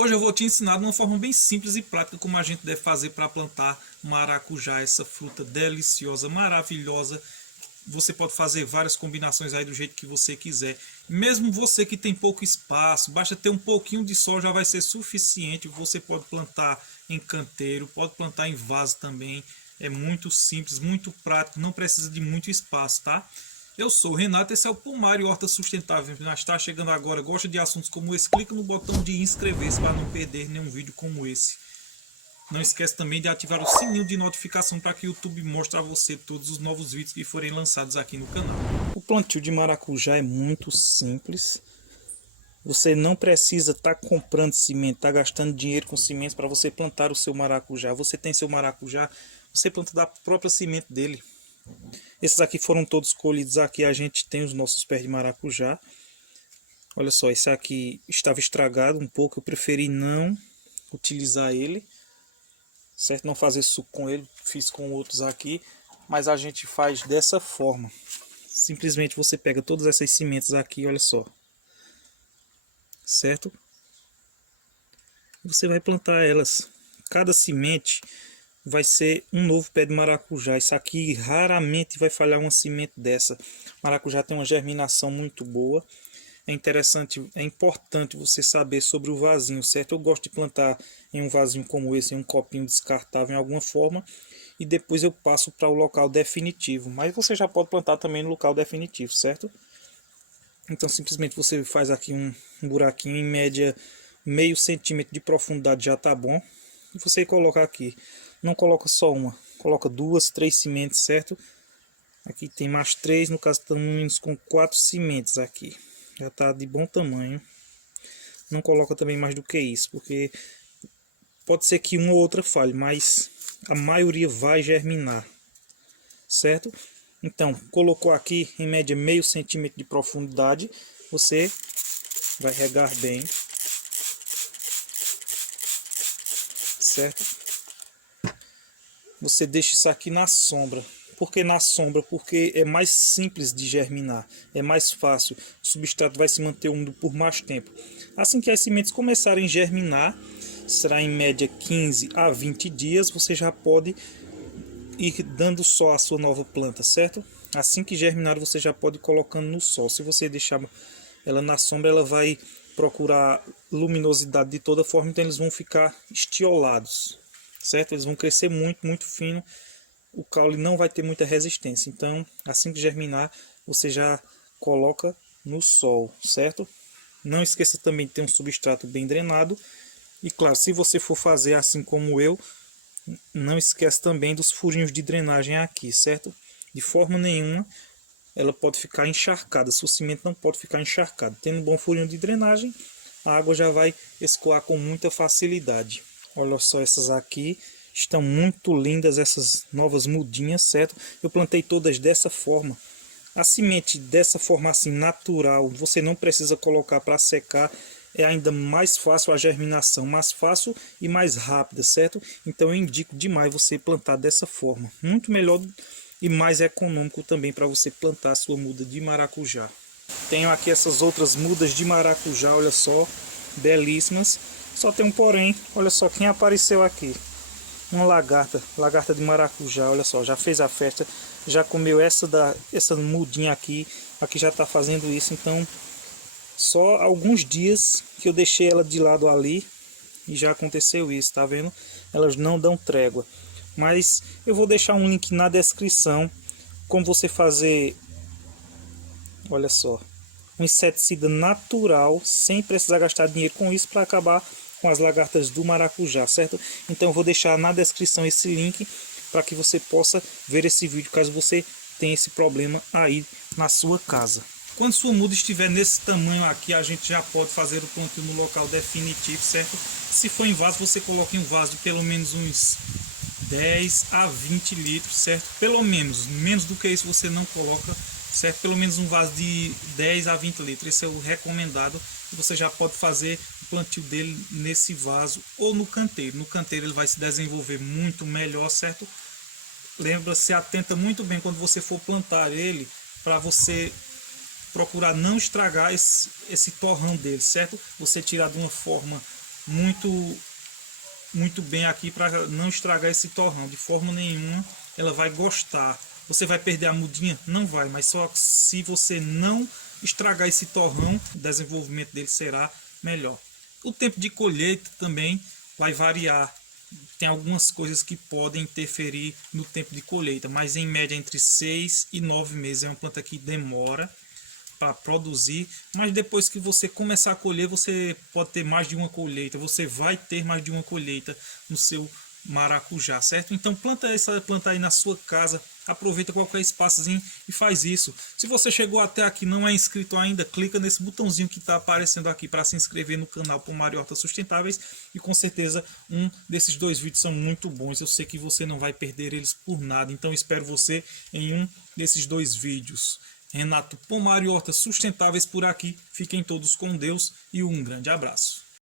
Hoje eu vou te ensinar de uma forma bem simples e prática como a gente deve fazer para plantar maracujá, essa fruta deliciosa, maravilhosa. Você pode fazer várias combinações aí do jeito que você quiser. Mesmo você que tem pouco espaço, basta ter um pouquinho de sol já vai ser suficiente. Você pode plantar em canteiro, pode plantar em vaso também. É muito simples, muito prático, não precisa de muito espaço, tá? Eu sou o Renato, esse é o Pomar e Horta Sustentável. Já está chegando agora, gosta de assuntos como esse, clica no botão de inscrever-se para não perder nenhum vídeo como esse. Não esquece também de ativar o sininho de notificação para que o YouTube mostre a você todos os novos vídeos que forem lançados aqui no canal. O plantio de maracujá é muito simples. Você não precisa estar comprando semente, estar gastando dinheiro com sementes para você plantar o seu maracujá. Você tem seu maracujá, você planta da própria semente dele. Esses aqui foram todos colhidos. Aqui a gente tem os nossos pés de maracujá. Olha só, esse aqui estava estragado um pouco. Eu preferi não utilizar ele, certo? Não fazer suco com ele. Fiz com outros aqui. Mas a gente faz dessa forma. Simplesmente você pega todas essas sementes aqui, olha só. Certo? Você vai plantar elas. Cada semente vai ser um novo pé de maracujá. Isso aqui raramente vai falhar uma semente dessa. Maracujá tem uma germinação muito boa. É interessante, é importante você saber sobre o vasinho, certo? Eu gosto de plantar em um vasinho como esse, em um copinho descartável em alguma forma, e depois eu passo para o local definitivo. Mas você já pode plantar também no local definitivo, certo? Então simplesmente você faz aqui um buraquinho, em média meio centímetro de profundidade já tá bom. E você coloca aqui. Não coloca só uma, coloca duas, três sementes, certo? Aqui tem mais três, no caso estamos com 4 sementes aqui. Já está de bom tamanho. Não coloca também mais do que isso, porque pode ser que uma ou outra falhe, mas a maioria vai germinar, certo? Então, colocou aqui em média meio centímetro de profundidade, você vai regar bem, certo? Você deixa isso aqui na sombra. Por que na sombra? Porque é mais simples de germinar, é mais fácil, o substrato vai se manter úmido por mais tempo. Assim que as sementes começarem a germinar, será em média 15 a 20 dias, você já pode ir dando sol à sua nova planta, certo? Assim que germinar, você já pode ir colocando no sol. Se você deixar ela na sombra, ela vai procurar luminosidade de toda forma, então eles vão ficar estiolados, certo? Eles vão crescer muito, muito fino. O caule não vai ter muita resistência. Então, assim que germinar, você já coloca no sol, certo? Não esqueça também de ter um substrato bem drenado. E claro, se você for fazer assim como eu, não esquece também dos furinhos de drenagem aqui, certo? De forma nenhuma ela pode ficar encharcada. Sua semente não pode ficar encharcada. Tendo um bom furinho de drenagem, a água já vai escoar com muita facilidade. Olha só essas aqui. Estão muito lindas essas novas mudinhas, certo? Eu plantei todas dessa forma. A semente dessa forma assim natural, você não precisa colocar para secar. É ainda mais fácil a germinação, mais fácil e mais rápida, certo? Então eu indico demais você plantar dessa forma. Muito melhor e mais econômico também para você plantar a sua muda de maracujá. Tenho aqui essas outras mudas de maracujá, olha só, belíssimas. Só tem um porém, olha só quem apareceu aqui. Uma lagarta de maracujá, olha só, já fez a festa, já comeu essa mudinha aqui já está fazendo isso, então só alguns dias que eu deixei ela de lado ali e já aconteceu isso, tá vendo? Elas não dão trégua, mas eu vou deixar um link na descrição, como você fazer, olha só, um inseticida natural, sem precisar gastar dinheiro com isso para acabar com as lagartas do maracujá, certo? Então eu vou deixar na descrição esse link para que você possa ver esse vídeo caso você tenha esse problema aí na sua casa. Quando sua muda estiver nesse tamanho aqui, a gente já pode fazer o plantio no local definitivo, certo? Se for em vaso, você coloca em um vaso de pelo menos uns 10 a 20 litros, certo? Pelo menos, menos do que isso você não coloca, certo? Pelo menos um vaso de 10 a 20 litros, esse é o recomendado. Você já pode fazer o plantio dele nesse vaso ou no canteiro. No canteiro ele vai se desenvolver muito melhor, certo? Lembra, se atenta muito bem quando você for plantar ele, para você procurar não estragar esse torrão dele, certo? Você tirar de uma forma muito bem aqui para não estragar esse torrão. De forma nenhuma ela vai gostar. Você vai perder a mudinha? Não vai, mas só se você não estragar esse torrão, o desenvolvimento dele será melhor. O tempo de colheita também vai variar. Tem algumas coisas que podem interferir no tempo de colheita, mas em média entre 6 e 9 meses. É uma planta que demora para produzir, mas depois que você começar a colher, você pode ter mais de uma colheita, você vai ter mais de uma colheita no seu maracujá, certo? Então planta essa planta aí na sua casa, aproveita qualquer espaçozinho e faz isso. Se você chegou até aqui e não é inscrito ainda, clica nesse botãozinho que está aparecendo aqui para se inscrever no canal Pomar e Hortas Sustentáveis, e com certeza um desses 2 vídeos são muito bons, eu sei que você não vai perder eles por nada, então espero você em um desses 2 vídeos. Renato Pomar e Hortas Sustentáveis por aqui. Fiquem todos com Deus e um grande abraço.